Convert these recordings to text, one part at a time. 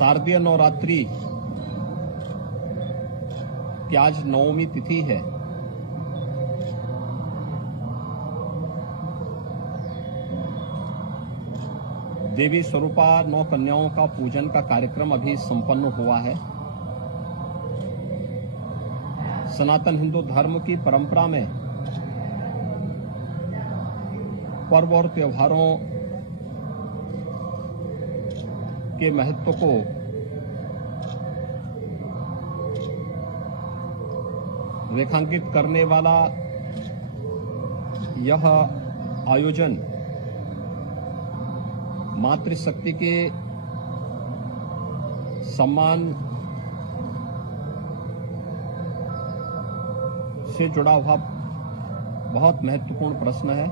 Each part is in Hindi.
शारदीय नवरात्रि की आज नवमी तिथि है। देवी स्वरूपा नौ कन्याओं का पूजन का कार्यक्रम अभी संपन्न हुआ है। सनातन हिंदू धर्म की परंपरा में पर्व और त्योहारों के महत्व को रेखांकित करने वाला यह आयोजन मातृशक्ति के सम्मान से जुड़ा हुआ बहुत महत्वपूर्ण प्रश्न है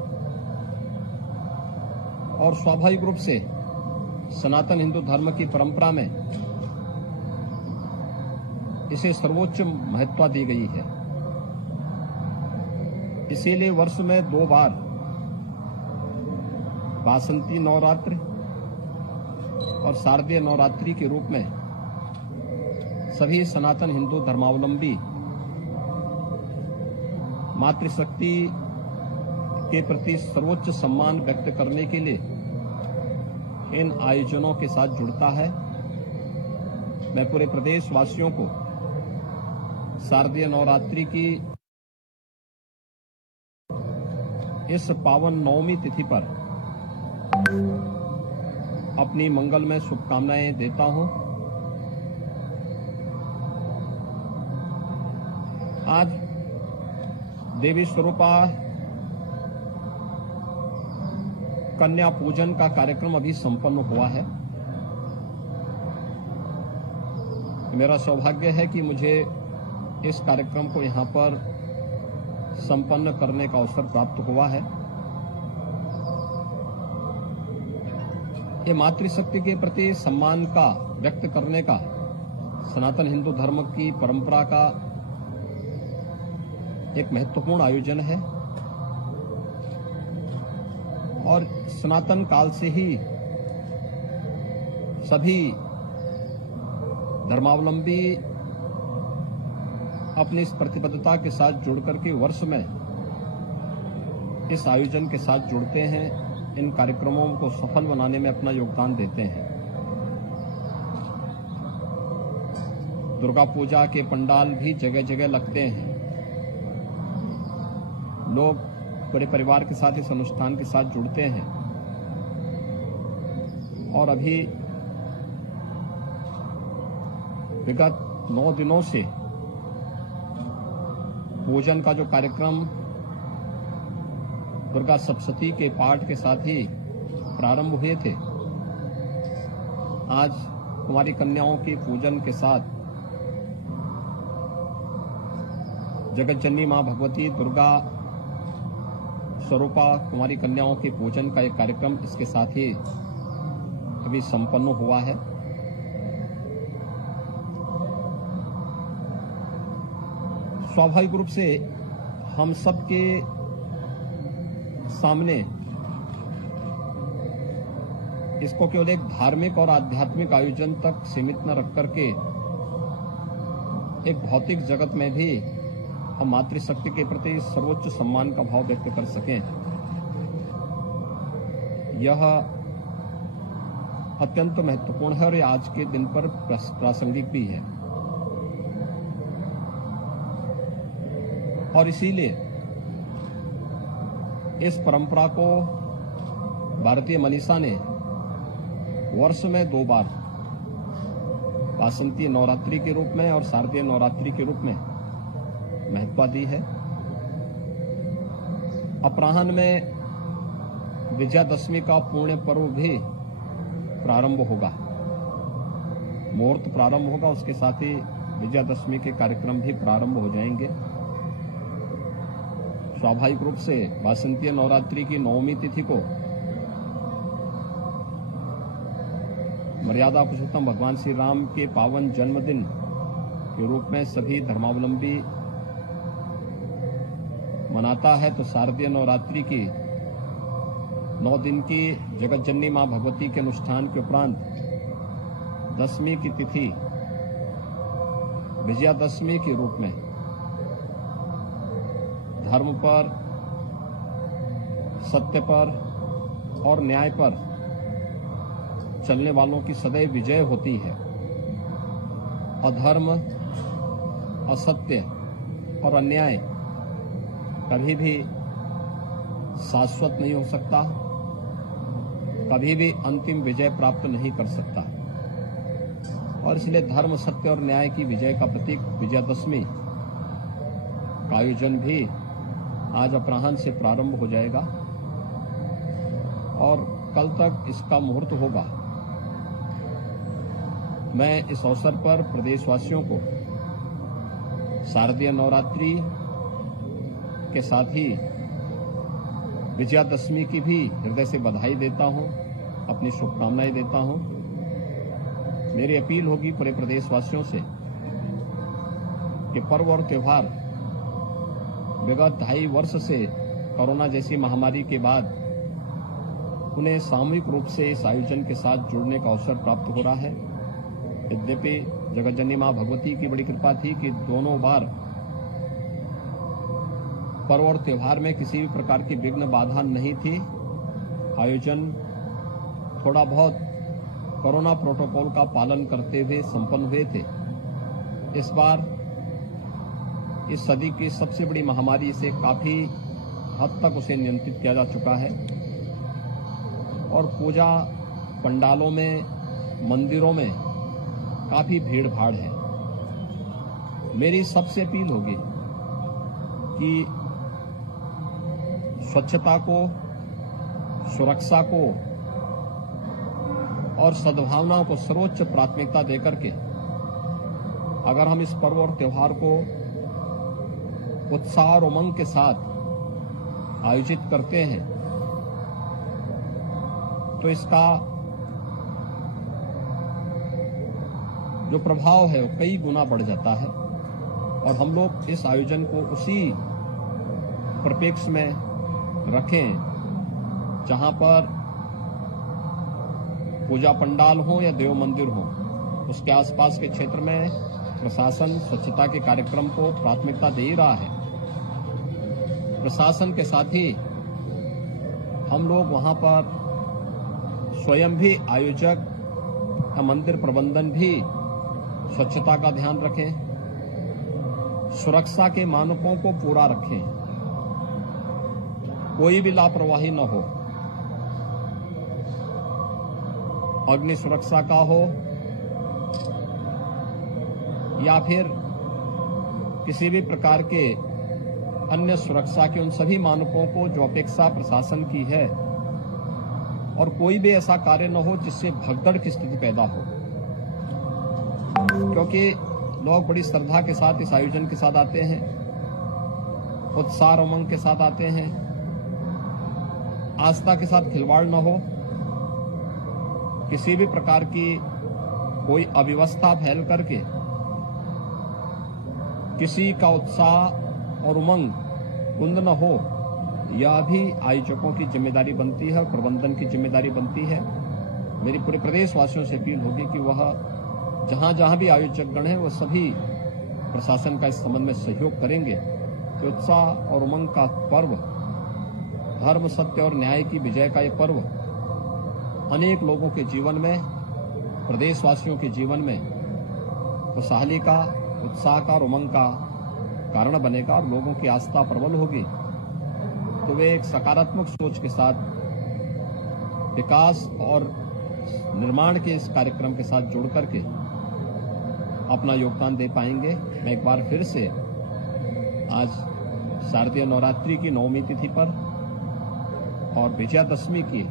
और स्वाभाविक रूप से सनातन हिंदू धर्म की परंपरा में इसे सर्वोच्च महत्व दी गई है। इसीलिए वर्ष में 2 बार वासंती नवरात्रि और शारदीय नवरात्रि के रूप में सभी सनातन हिंदू धर्मावलंबी मातृशक्ति के प्रति सर्वोच्च सम्मान व्यक्त करने के लिए इन आयोजनों के साथ जुड़ता है। मैं पूरे प्रदेश वासियों को शारदीय नवरात्रि की इस पावन नवमी तिथि पर अपनी मंगलमय शुभकामनाएं देता हूं। आज देवी स्वरूपा कन्या पूजन का कार्यक्रम अभी संपन्न हुआ है। मेरा सौभाग्य है कि मुझे इस कार्यक्रम को यहां पर संपन्न करने का अवसर प्राप्त हुआ है। ये मातृशक्ति के प्रति सम्मान का व्यक्त करने का सनातन हिंदू धर्म की परंपरा का एक महत्वपूर्ण आयोजन है और सनातन काल से ही सभी धर्मावलंबी अपनी इस प्रतिबद्धता के साथ जुड़कर के वर्ष में इस आयोजन के साथ जुड़ते हैं, इन कार्यक्रमों को सफल बनाने में अपना योगदान देते हैं। दुर्गा पूजा के पंडाल भी जगह जगह लगते हैं। लोग बड़े परिवार के साथ इस अनुष्ठान के साथ जुड़ते हैं और अभी विगत 9 दिनों से पूजन का जो कार्यक्रम दुर्गा सप्तशती के पाठ के साथ ही प्रारंभ हुए थे, आज कुमारी कन्याओं की पूजन के साथ जगत जननी मां भगवती दुर्गा स्वरूपा कुमारी कन्याओं के पूजन का एक कार्यक्रम इसके साथ ही अभी संपन्न हुआ है। स्वाभाविक रूप से हम सबके सामने इसको केवल एक धार्मिक और आध्यात्मिक आयोजन तक सीमित न रख करके एक भौतिक जगत में भी हम मातृशक्ति के प्रति सर्वोच्च सम्मान का भाव व्यक्त कर सकें, यह अत्यंत महत्वपूर्ण है और ये आज के दिन पर प्रासंगिक भी है। और इसीलिए इस परंपरा को भारतीय मनीषा ने वर्ष में 2 बार वासंती नवरात्रि के रूप में और शारदीय नवरात्रि के रूप में महत्व दी है। अपराह्न में विजयादशमी का पुण्य पर्व भी प्रारंभ होगा, मुहूर्त प्रारंभ होगा, उसके साथ ही विजयादशमी के कार्यक्रम भी प्रारंभ हो जाएंगे। स्वाभाविक रूप से वासंतीय नवरात्रि की नवमी तिथि को मर्यादा पुरुषोत्तम भगवान श्री राम के पावन जन्मदिन के रूप में सभी धर्मावलंबी मनाता है, तो शारदीय नवरात्रि की 9 दिन की जगत जननी मां भगवती के अनुष्ठान के उपरांत दशमी की तिथि विजयादशमी के रूप में धर्म पर, सत्य पर और न्याय पर चलने वालों की सदैव विजय होती है। अधर्म, असत्य और अन्याय कभी भी शाश्वत नहीं हो सकता, कभी भी अंतिम विजय प्राप्त नहीं कर सकता। और इसलिए धर्म, सत्य और न्याय की विजय का प्रतीक विजयादशमी का आयोजन भी आज अपराह्न से प्रारंभ हो जाएगा और कल तक इसका मुहूर्त होगा। मैं इस अवसर पर प्रदेशवासियों को शारदीय नवरात्रि के साथ ही विजयादशमी की भी हृदय से बधाई देता हूं, अपनी शुभकामनाएं देता हूं। मेरी अपील होगी पूरे प्रदेशवासियों से कि पर्व और त्योहार विगत 2.5 वर्ष से कोरोना जैसी महामारी के बाद उन्हें सामूहिक रूप से इस आयोजन के साथ जुड़ने का अवसर प्राप्त हो रहा है। यद्यपि जगतजननी मां भगवती की बड़ी कृपा थी कि दोनों बार पर्व और त्योहार में किसी भी प्रकार की विघ्न बाधा नहीं थी। आयोजन थोड़ा बहुत कोरोना प्रोटोकॉल का पालन करते हुए संपन्न हुए थे। इस बार इस सदी की सबसे बड़ी महामारी से काफी हद तक उसे नियंत्रित किया जा चुका है और पूजा पंडालों में, मंदिरों में काफी भीड़ भाड़ है। मेरी सबसे अपील होगी कि स्वच्छता को, सुरक्षा को और सद्भावनाओं को सर्वोच्च प्राथमिकता देकर के अगर हम इस पर्व और त्योहार को उत्साह और उमंग के साथ आयोजित करते हैं तो इसका जो प्रभाव है वो कई गुना बढ़ जाता है और हम लोग इस आयोजन को उसी परिप्रेक्ष्य में रखें जहां पर पूजा पंडाल हो या देव मंदिर हो, उसके आसपास के क्षेत्र में प्रशासन स्वच्छता के कार्यक्रम को प्राथमिकता दे ही रहा है। प्रशासन के साथ ही हम लोग वहां पर स्वयं भी आयोजक या मंदिर प्रबंधन भी स्वच्छता का ध्यान रखें, सुरक्षा के मानकों को पूरा रखें, कोई भी लापरवाही न हो। अग्नि सुरक्षा का हो या फिर किसी भी प्रकार के अन्य सुरक्षा के उन सभी मानकों को जो अपेक्षा प्रशासन की है और कोई भी ऐसा कार्य न हो जिससे भगदड़ की स्थिति पैदा हो, क्योंकि लोग बड़ी श्रद्धा के साथ इस आयोजन के साथ आते हैं, उत्साह और उमंग के साथ आते हैं। आस्था के साथ खिलवाड़ न हो, किसी भी प्रकार की कोई अव्यवस्था फैल करके किसी का उत्साह और उमंग कुंद न हो, यह भी आयोजकों की जिम्मेदारी बनती है और प्रबंधन की जिम्मेदारी बनती है। मेरी पूरे प्रदेशवासियों से अपील होगी कि वह जहां जहां भी आयोजक गण हैं वह सभी प्रशासन का इस संबंध में सहयोग करेंगे कि उत्साह और उमंग का पर्व, धर्म, सत्य और न्याय की विजय का ये पर्व अनेक लोगों के जीवन में, प्रदेशवासियों के जीवन में खुशहाली का, उत्साह का और उमंग का कारण बनेगा और लोगों की आस्था प्रबल होगी तो वे एक सकारात्मक सोच के साथ विकास और निर्माण के इस कार्यक्रम के साथ जुड़ करके अपना योगदान दे पाएंगे। मैं एक बार फिर से आज शारदीय नवरात्रि की 9वीं तिथि पर और विजयादशमी की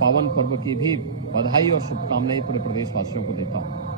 पावन पर्व की भी बधाई और शुभकामनाएं पूरे प्रदेशवासियों को देता हूं।